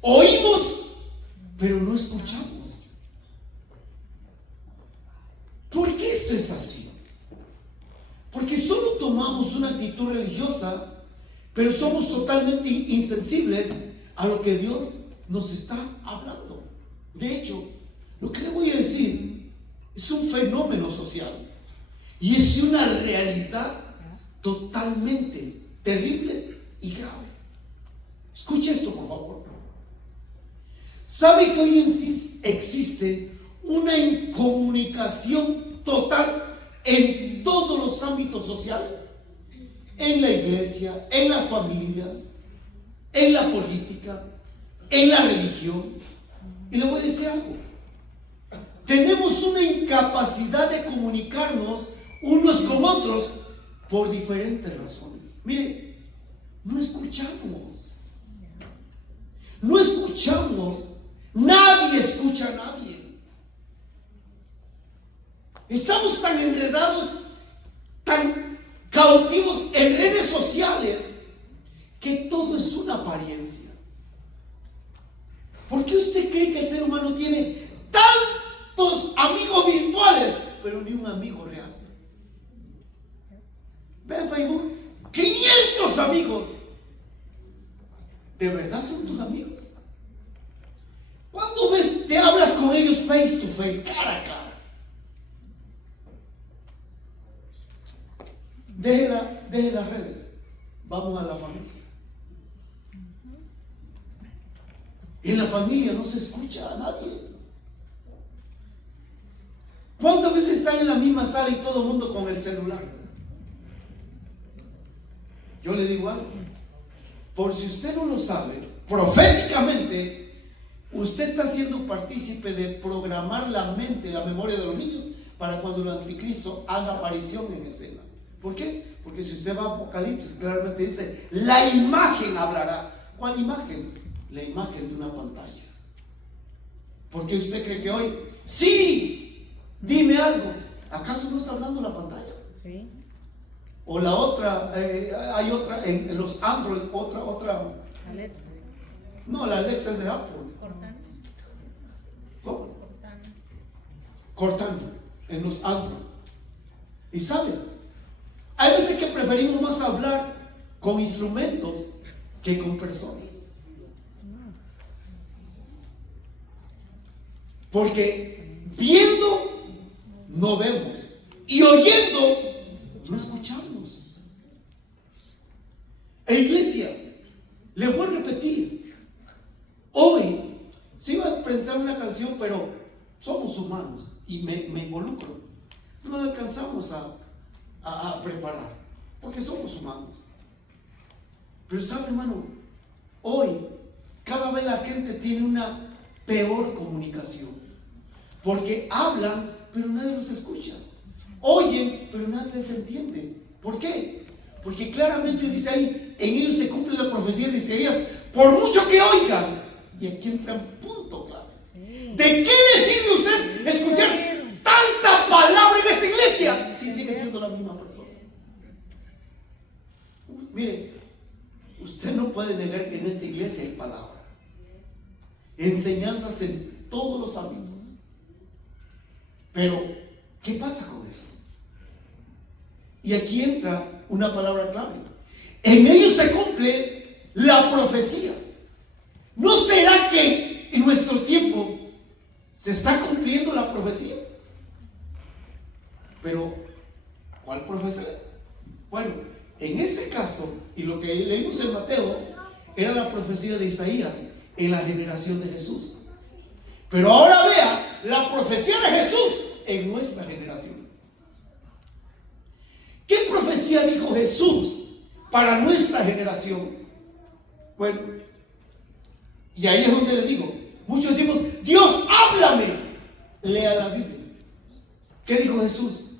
Oímos, pero no escuchamos. ¿Por qué esto es así? Porque solo tomamos una actitud religiosa, pero somos totalmente insensibles a lo que Dios nos está hablando. De hecho, lo que le voy a decir es un fenómeno social y es una realidad totalmente terrible y grave. Escuche esto, por favor. ¿Sabe que hoy en sí existe una incomunicación total en todos los ámbitos sociales? En la iglesia, en las familias, en la política, en la religión. Y le voy a decir algo. Tenemos una incapacidad de comunicarnos unos con otros por diferentes razones. Mire, no escuchamos. No escuchamos. Nadie escucha a nadie. Estamos tan enredados, tan cautivos en redes sociales, que todo es una apariencia. ¿Por qué usted cree que el ser humano tiene tantos amigos virtuales, pero ni un amigo real? Ve en Facebook, 500 amigos. ¿De verdad son tus amigos? ¿Cuándo te hablas con ellos face to face, cara a cara? Deje las redes. Vamos a la familia. En la familia no se escucha a nadie. ¿Cuántas veces están en la misma sala y todo el mundo con el celular? Yo le digo algo. Por si usted no lo sabe, proféticamente, usted está siendo partícipe de programar la mente, la memoria de los niños para cuando el anticristo haga aparición en escena. ¿Por qué? Porque si usted va a Apocalipsis, claramente dice, la imagen hablará. ¿Cuál imagen? La imagen de una pantalla. ¿Por qué usted cree que hoy, sí, dime algo? ¿Acaso no está hablando la pantalla? Sí. O la otra, hay otra en los Android, otra. Alexa. No, la Alexa es de Apple. Cortana. ¿Cómo? Cortana en los Android. Y saben, hay veces que preferimos más hablar con instrumentos que con personas. Porque viendo no vemos y oyendo no escuchamos. Iglesia, le voy a repetir, hoy se iba a presentar una canción, pero somos humanos y me involucro. No alcanzamos a preparar, porque somos humanos. Pero sabe, hermano, hoy cada vez la gente tiene una peor comunicación, porque hablan pero nadie los escucha, oyen pero nadie les entiende. ¿Por qué? Porque claramente dice ahí, en ellos se cumple la profecía de Isaías, por mucho que oigan. Y aquí entra un punto clave. ¿De qué le sirve a usted escuchar tanta palabra en esta iglesia si sigue siendo la misma persona? Mire, usted no puede negar que en esta iglesia hay palabra, enseñanzas en todos los ámbitos. Pero, ¿qué pasa con eso? Y aquí entra una palabra clave. En ellos se cumple la profecía. ¿No será que en nuestro tiempo se está cumpliendo la profecía? Pero, ¿cuál profecía? Bueno, en ese caso, y lo que leímos en Mateo, era la profecía de Isaías en la generación de Jesús. Pero ahora vea la profecía de Jesús en nuestra generación. ¿Qué profecía dijo Jesús para nuestra generación. Bueno, y ahí es donde le digo, muchos decimos, Dios, háblame. Lea la Biblia. ¿Qué dijo Jesús?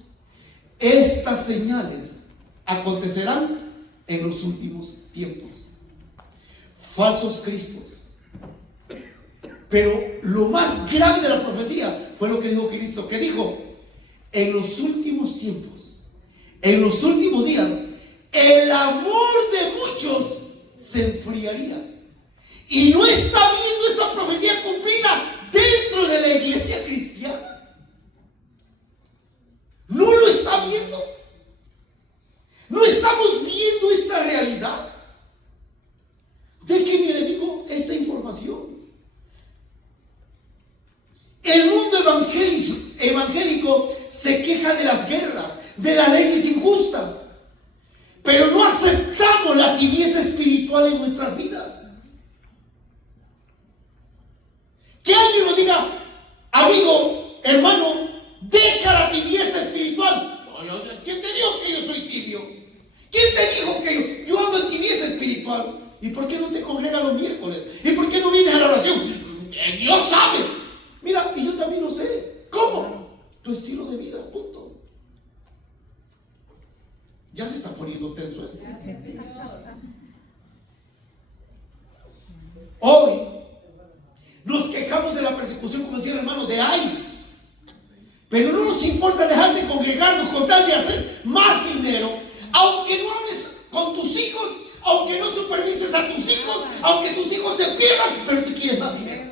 Estas señales acontecerán en los últimos tiempos. Falsos cristos. Pero lo más grave de la profecía fue lo que dijo Cristo, que dijo, en los últimos tiempos, en los últimos días, el amor de muchos se enfriaría. Y no está viendo esa profecía cumplida dentro de la iglesia cristiana. No lo está viendo. No estamos viendo esa realidad. Déjeme le digo esta información. El mundo evangélico se queja de las guerras, de las leyes injustas, pero no aceptamos la tibieza espiritual en nuestras vidas. Que alguien nos diga, amigo, hermano, deja la tibieza espiritual. ¿Quién te dijo que yo soy tibio? ¿Quién te dijo que yo ando en tibieza espiritual? ¿Y por qué no te congregas los miércoles? ¿Y por qué no vienes a la oración? Dios sabe. Mira, y yo también lo sé. ¿Cómo? Tu estilo de vida, punto. Ya se está poniendo tenso esto. Hoy nos quejamos de la persecución, como decía el hermano, de ICE. Pero no nos importa dejar de congregarnos con tal de hacer más dinero, aunque no hables con tus hijos, aunque no supervises a tus hijos, aunque tus hijos se pierdan, pero tú quieres más dinero.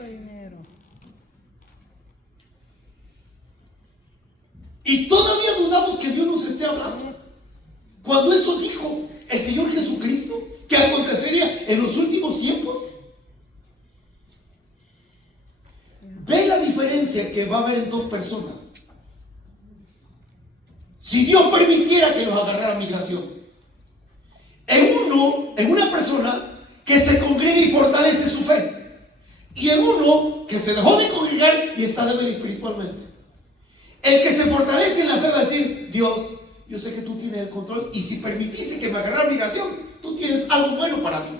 Y todavía dudamos que Dios nos esté hablando. Cuando eso dijo el Señor Jesucristo, que acontecería en los últimos tiempos. Ve la diferencia que va a haber en dos personas. Si Dios permitiera que nos agarrara migración, en una persona que se congrega y fortalece su fe, y en uno que se dejó de congregar y está débil espiritualmente. El que se fortalece en la fe va a decir, Dios, yo sé que tú tienes el control, y si permitiste que me agarrara migración, tú tienes algo bueno para mí,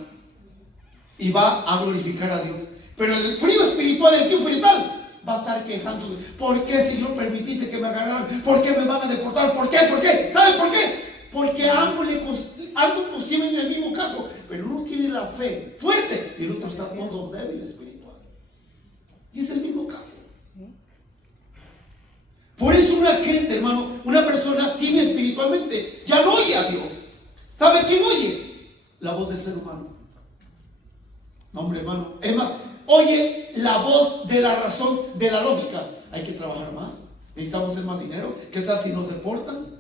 y va a glorificar a Dios. Pero el frío espiritual, el tío espiritual, va a estar quejándose. ¿Por qué, Señor, permitiste que me agarraran? ¿Por qué me van a deportar? ¿Por qué? ¿Por qué? ¿Saben por qué? Porque ambos tienen el mismo caso, pero uno tiene la fe fuerte y el otro está todo débil espiritual. Y es el mismo caso. Por eso una gente, hermano, una persona tímida espiritualmente, ya no oye a Dios. ¿Sabe quién oye? La voz del ser humano. No, hombre, hermano. Es más, oye la voz de la razón, de la lógica. Hay que trabajar más. Necesitamos hacer más dinero. ¿Qué tal si nos deportan?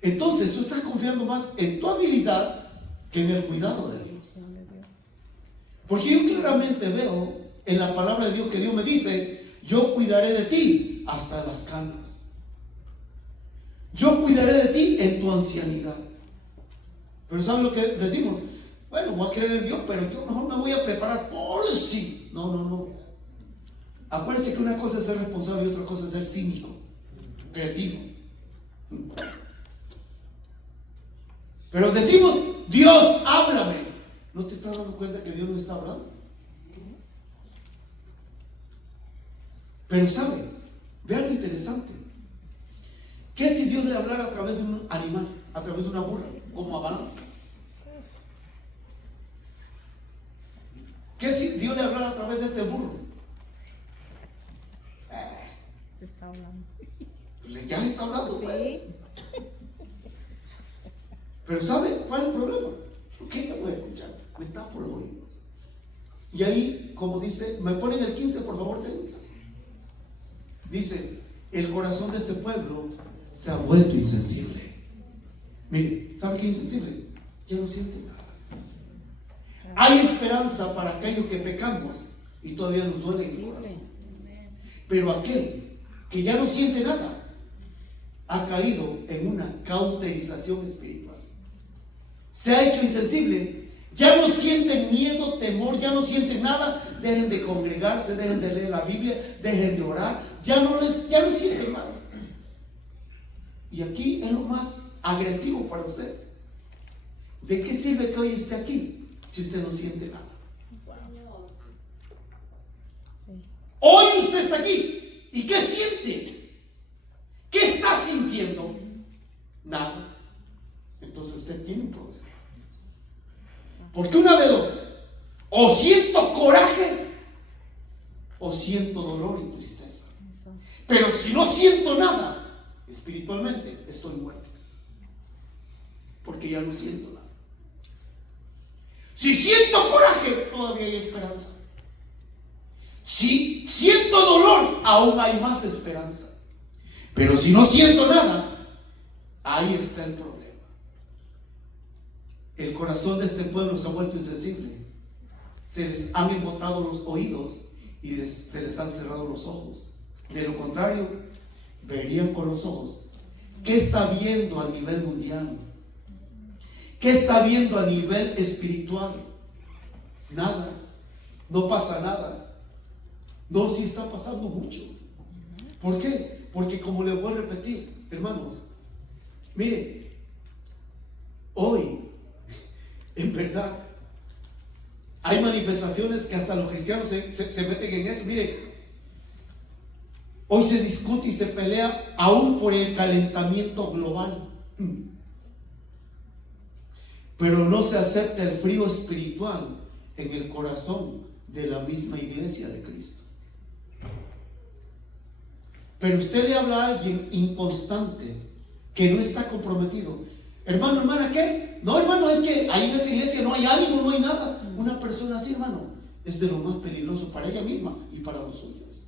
Entonces tú estás confiando más en tu habilidad que en el cuidado de Dios. Porque yo claramente veo en la palabra de Dios que Dios me dice, yo cuidaré de ti hasta las canas. Yo cuidaré de ti en tu ancianidad. Pero ¿saben lo que decimos? Bueno, voy a creer en Dios, pero yo mejor me voy a preparar por si. No. Acuérdense que una cosa es ser responsable y otra cosa es ser cínico, creativo. Pero decimos, Dios, háblame. ¿No te estás dando cuenta que Dios no está hablando? Pero ¿sabe? Vean lo interesante. ¿Qué si Dios le hablara a través de un animal, a través de una burra, como a Balaam? ¿Qué si Dios le hablara a través de este burro? Se está hablando. Ya le está hablando, Sí. pues. Pero ¿sabe cuál es el problema? ¿Qué le voy a escuchar? Me tapo los oídos. Y ahí, como dice, me ponen el 15, por favor, técnicas. Dice, el corazón de este pueblo se ha vuelto insensible. Mire, ¿sabe qué es insensible? Ya no siente nada. Hay esperanza para aquellos que pecamos y todavía nos duele el corazón. Pero aquel que ya no siente nada ha caído en una cauterización espiritual. Se ha hecho insensible. Ya no sienten miedo, temor, ya no sienten nada. Dejen de congregarse, dejen de leer la Biblia, dejen de orar. Ya no sienten nada. Y aquí es lo más agresivo para usted. ¿De qué sirve que hoy esté aquí si usted no siente nada? Sí. Hoy usted está aquí. ¿Y qué siente? ¿Qué está sintiendo? Nada. Entonces usted tiene un problema. Porque una de dos: o siento coraje o siento dolor y tristeza. Eso. Pero si no siento nada, espiritualmente estoy muerto. Porque ya no siento nada. Si siento coraje, todavía hay esperanza. Si siento dolor, aún hay más esperanza. Pero si no siento nada, ahí está el problema. El corazón de este pueblo se ha vuelto insensible. Se les han embotado los oídos y se les han cerrado los ojos. De lo contrario, verían con los ojos. ¿Qué está viendo a nivel mundial? ¿Qué está viendo a nivel espiritual? Nada. No pasa nada. No, sí está pasando mucho. ¿Por qué? Porque, como les voy a repetir, hermanos, miren, hoy, en verdad, hay manifestaciones que hasta los cristianos se meten en eso. Miren, hoy se discute y se pelea aún por el calentamiento global. Pero no se acepta el frío espiritual en el corazón de la misma iglesia de Cristo. Pero usted le habla a alguien inconstante, que no está comprometido. Hermano, hermana, ¿qué? No, hermano, es que ahí en esa iglesia no hay ánimo, no hay nada. Una persona así, hermano, es de lo más peligroso para ella misma y para los suyos.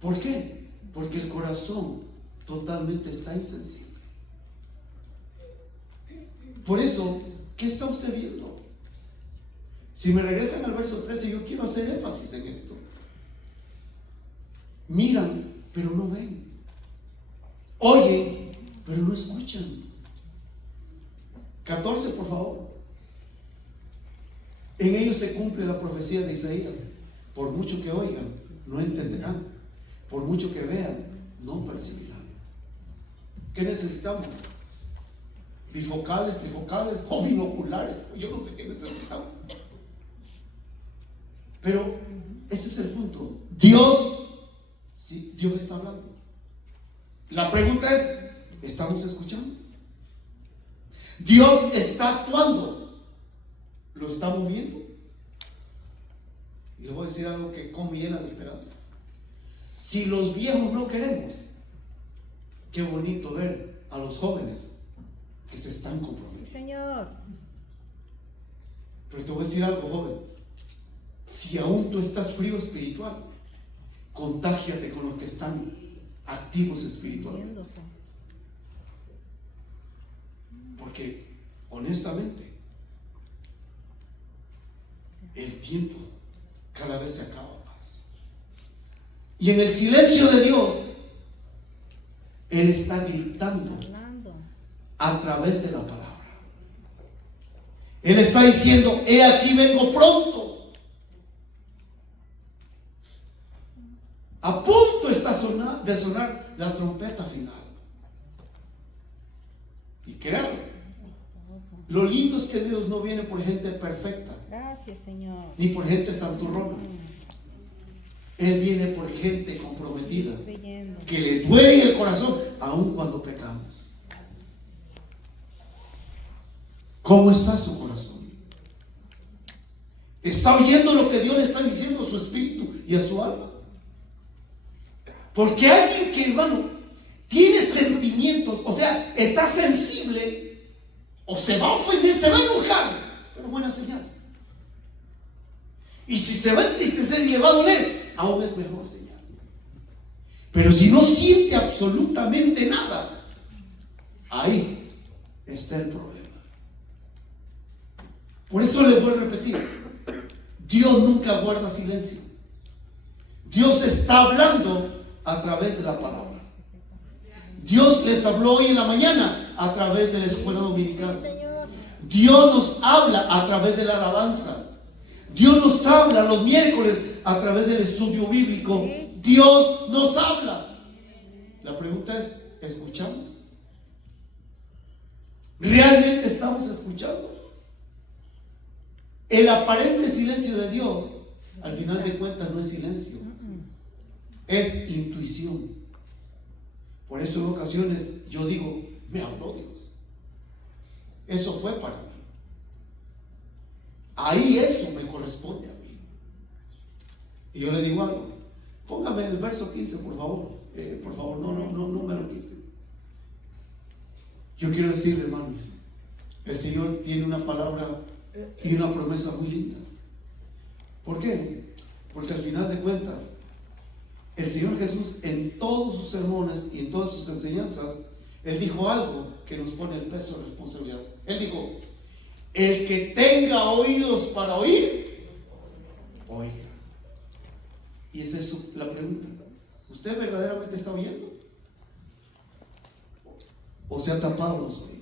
¿Por qué? Porque el corazón totalmente está insensible. Por eso, ¿qué está usted viendo? Si me regresan al verso 13, yo quiero hacer énfasis en esto. Miran, pero no ven. Oyen, pero no escuchan. 14, por favor. En ellos se cumple la profecía de Isaías. Por mucho que oigan, no entenderán. Por mucho que vean, no percibirán. ¿Qué necesitamos? Bifocales, trifocales o binoculares. Yo no sé qué necesitamos. Pero ese es el punto. Dios, sí, Dios está hablando. La pregunta es, ¿estamos escuchando? Dios está actuando. ¿Lo estamos viendo? Y les voy a decir algo que me llena de esperanza. Si los viejos no queremos, qué bonito ver a los jóvenes que se están comprometiendo. Sí, Señor. Pero te voy a decir algo, joven. Si aún tú estás frío espiritual, contágiate con los que están activos espiritualmente. Viéndose. Porque, honestamente, el tiempo cada vez se acaba más. Y en el silencio de Dios, Él está gritando Hablando. a través de la palabra. Él está diciendo, he aquí vengo pronto. A punto está de sonar la trompeta final. Y créanlo, lo lindo es que Dios no viene por gente perfecta, Gracias, Señor. ni por gente santurrona. Él viene por gente comprometida, Creyendo. que le duele el corazón, aun cuando pecamos. ¿Cómo está su corazón? ¿Está oyendo lo que Dios le está diciendo a su espíritu y a su alma? Porque alguien que, hermano, tiene sentimientos, o sea, está sensible, o se va a ofender, se va a enojar, pero buena señal. Y si se va a entristecer y le va a doler, aún es mejor señal. Pero si no siente absolutamente nada, ahí está el problema. Por eso les voy a repetir, Dios nunca guarda silencio. Dios está hablando a través de la palabra. Dios les habló hoy en la mañana a través de la escuela dominical. Sí, Señor. Dios nos habla a través de la alabanza. Dios nos habla los miércoles a través del estudio bíblico. Dios nos habla. La pregunta es, ¿escuchamos? ¿Realmente estamos escuchando? El aparente silencio de Dios, al final de cuentas, no es silencio, es intuición. Por eso en ocasiones yo digo, me habló Dios. Eso fue para mí. Ahí eso me corresponde a mí. Y yo le digo algo, póngame el verso 15, por favor. Por favor, no me lo quiten. Yo quiero decirle, hermanos, el Señor tiene una palabra y una promesa muy linda. ¿Por qué? Porque al final de cuentas, el Señor Jesús en todos sus sermones y en todas sus enseñanzas, Él dijo algo que nos pone el peso de responsabilidad. Él dijo, el que tenga oídos para oír, oiga. Y esa es la pregunta. ¿Usted verdaderamente está oyendo? ¿O se ha tapado los oídos?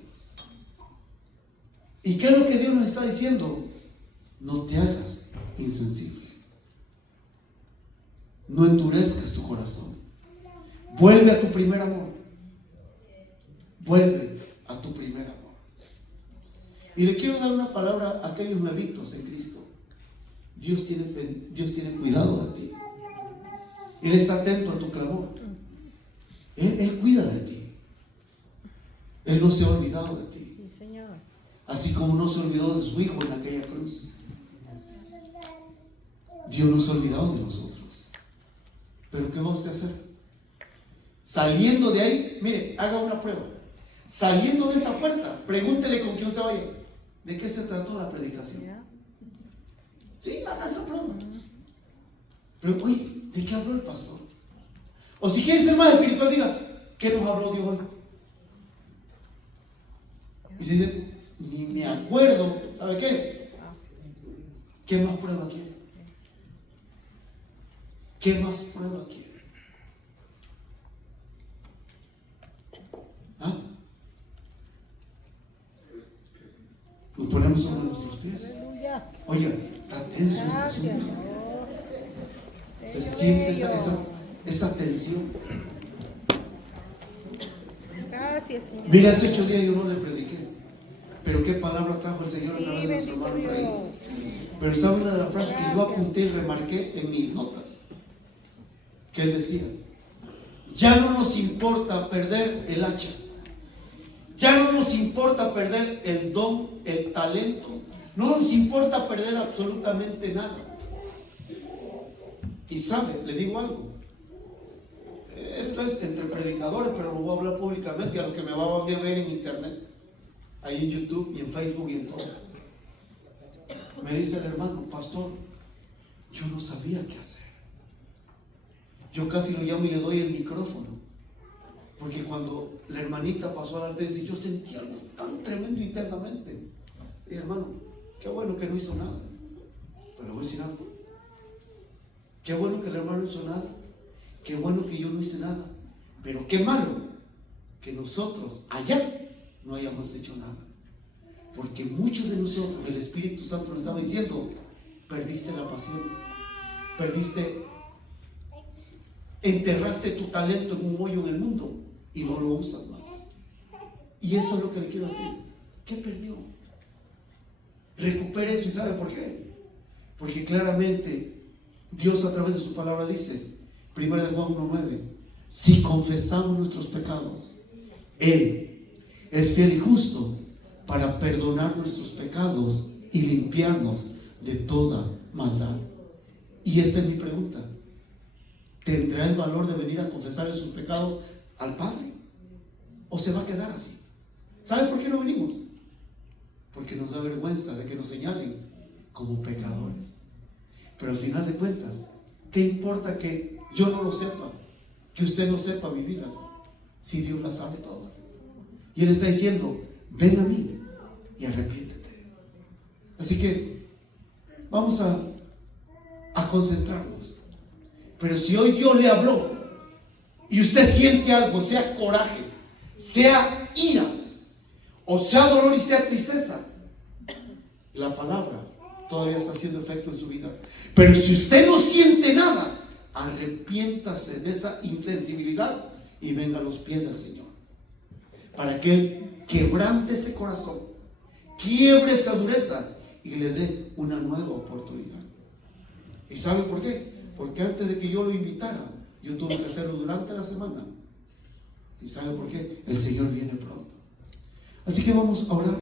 ¿Y qué es lo que Dios nos está diciendo? No te hagas insensible. No endurezcas tu corazón. Vuelve a tu primer amor. Vuelve a tu primer amor. Y le quiero dar una palabra a aquellos nuevitos en Cristo. Dios tiene cuidado de ti. Él está atento a tu clamor. Él cuida de ti. Él no se ha olvidado de ti. Sí, Señor. Así como no se olvidó de su Hijo en aquella cruz. Dios no se ha olvidado de nosotros. Pero ¿qué va usted a hacer? Saliendo de ahí, mire, haga una prueba. Saliendo de esa puerta, pregúntele con quién usted vaya. ¿De qué se trató la predicación? Sí, haga esa prueba. Pero oye, ¿de qué habló el pastor? O si quiere ser más espiritual, diga, ¿qué nos habló Dios hoy? Y si dice, ni me acuerdo, ¿sabe qué? ¿Qué más prueba quiere? ¿Qué más prueba quiere? ¿Ah? Nos ponemos sobre nuestros pies. Oiga, está tenso este asunto. Se siente esa tensión. Gracias, Señor. Mira, hace 8 días yo no le prediqué, pero qué palabra trajo el Señor a través de nuestro hermano Efraín. Pero estaba una de las frases que yo apunté y remarqué en mis notas, que él decía: ya no nos importa perder el hacha, ya no nos importa perder el don, el talento, no nos importa perder absolutamente nada. Y sabe, le digo algo, esto es entre predicadores, pero lo voy a hablar públicamente a los que me van a ver en internet, ahí en YouTube y en Facebook y en todo. Me dice el hermano, pastor, yo no sabía qué hacer. Yo casi lo llamo y le doy el micrófono, porque cuando la hermanita pasó a la dice, yo sentí algo tan tremendo internamente. Y hermano, qué bueno que no hizo nada, pero voy a decir algo. Qué bueno que el hermano no hizo nada, qué bueno que yo no hice nada, pero qué malo que nosotros allá no hayamos hecho nada, porque muchos de nosotros, el Espíritu Santo nos estaba diciendo, perdiste la pasión, enterraste tu talento en un hoyo en el mundo y no lo usas más. Y eso es lo que le quiero decir. ¿Qué perdió? Recupere eso. ¿Y sabe por qué? Porque claramente Dios a través de su palabra dice, 1 Juan 1:9, si confesamos nuestros pecados, Él es fiel y justo para perdonar nuestros pecados y limpiarnos de toda maldad. Y esta es mi pregunta: ¿tendrá el valor de venir a confesar sus pecados al Padre? ¿O se va a quedar así? ¿Sabe por qué no venimos? Porque nos da vergüenza de que nos señalen como pecadores. Pero al final de cuentas, ¿qué importa que yo no lo sepa? Que usted no sepa mi vida, si Dios la sabe todas. Y Él está diciendo, ven a mí y arrepiéntete. Así que vamos a concentrarnos. Pero si hoy Dios le habló y usted siente algo, sea coraje, sea ira, o sea dolor y sea tristeza, la palabra todavía está haciendo efecto en su vida. Pero si usted no siente nada, arrepiéntase de esa insensibilidad y venga a los pies del Señor. para que Él quebrante ese corazón, quiebre esa dureza y le dé una nueva oportunidad. ¿Y sabe por qué? Porque antes de que yo lo invitara, yo tuve que hacerlo durante la semana. ¿Y sabe por qué? El Señor viene pronto. Así que vamos a orar.